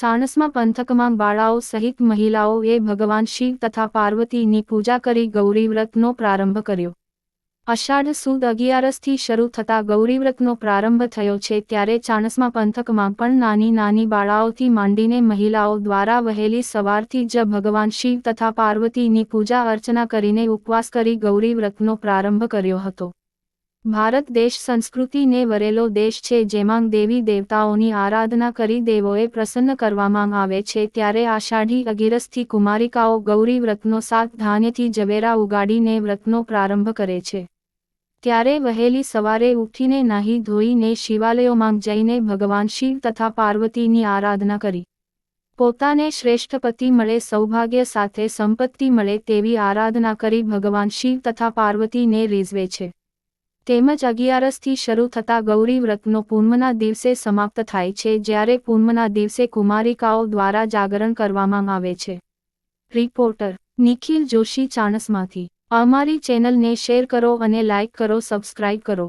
ચાણસ્મા પંથકમાં બાળાઓ સહિત મહિલાઓએ ભગવાન શિવ તથા પાર્વતીની પૂજા કરી ગૌરીવ્રતનો પ્રારંભ કર્યો. અષાઢ સુદ અગિયારસથી શરૂ થતા ગૌરીવ્રતનો પ્રારંભ થયો છે ત્યારે ચાણસમાં પંથકમાં પણ નાની નાની બાળાઓથી માંડીને મહિલાઓ દ્વારા વહેલી સવારથી જ ભગવાન શિવ તથા પાર્વતીની પૂજા અર્ચના કરીને ઉપવાસ કરી ગૌરીવ્રતનો પ્રારંભ કર્યો હતો. ભારત દેશ સંસ્કૃતિને વરેલો દેશ છે જેમાં દેવી દેવતાઓની આરાધના કરી દેવોએ પ્રસન્ન કરવામાં આવે છે ત્યારે આષાઢી અગિરસથી કુમારિકાઓ ગૌરી વ્રતનો સાત ધાન્યથી જવેરા ઉગાડીને વ્રતનો પ્રારંભ કરે છે. ત્યારે વહેલી સવારે ઉઠીને નાહી ધોઈને શિવાલયોમાં જઈને ભગવાન શિવ તથા પાર્વતીની આરાધના કરી. પોતાને શ્રેષ્ઠ પતિ મળે, સૌભાગ્ય સાથે સંપત્તિ મળે તેવી આરાધના કરી ભગવાન શિવ તથા પાર્વતીને રીઝવે છે. તેમજ અગિયારસથી શરૂ થતા ગૌરી વ્રતનો પૂનમના દિવસે સમાપ્ત થાય છે, જ્યારે પૂર્ણના દિવસે કુમારિકાઓ દ્વારા જાગરણ કરવામાં આવે છે. રિપોર્ટર નિખિલ જોશી ચાણસમાંથી. અમારી ચેનલને શેર કરો અને લાઇક કરો, સબસ્ક્રાઇબ કરો.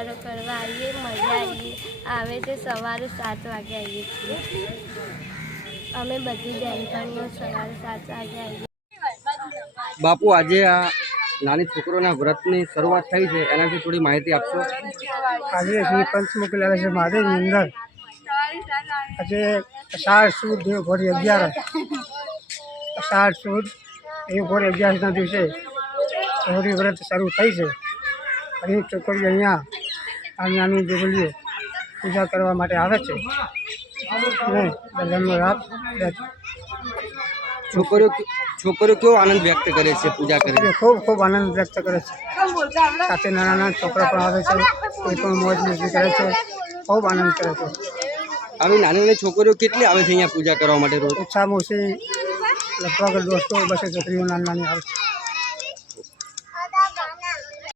અમે કરવા આવીએ મજા આવીએ. આવે તે સવારે સાત વાગે આવીએ છીએ. અમે બધી બહેનપણીઓ સવારે સાત વાગે આવીએ. બાપુ આજે આ નાની છોકરોના વ્રતની શરૂઆત થઈ છે. એનાથી થોડી માહિતી આપશો? આજે શ્રી પંચમુખી લાલા છે મહાદેવની અંદર. આજે અષાઢ સુદ દેવ ભોરી અગિયારસ અષાઢ સુદ દેવ ભોરી અગિયારસના દિવસે ગૌરી વ્રત શરૂ થઈ છે. અને છોકરીઓ અહીંયા નાની નાની દેવલીઓ પૂજા કરવા માટે આવે છે. ભજનનો લાભ. લે છે છોકરીઓ છોકરીઓ કેવો આનંદ વ્યક્ત કરે છે પૂજા એ કરીને ખૂબ ખૂબ આનંદ વ્યક્ત કરે છે. સાથે નાના નાના છોકરા પણ આવે છે. એ પણ મોજ મસ્તી કરે છે. ખૂબ આનંદ કરે છે. આવી નાની નાની છોકરીઓ કેટલી આવે છે અહીંયા પૂજા કરવા માટે રોજ? ઓછામાં ઓછી લગભગ દોસ્તો બસો છોકરીઓ નાની નાની આવે છે.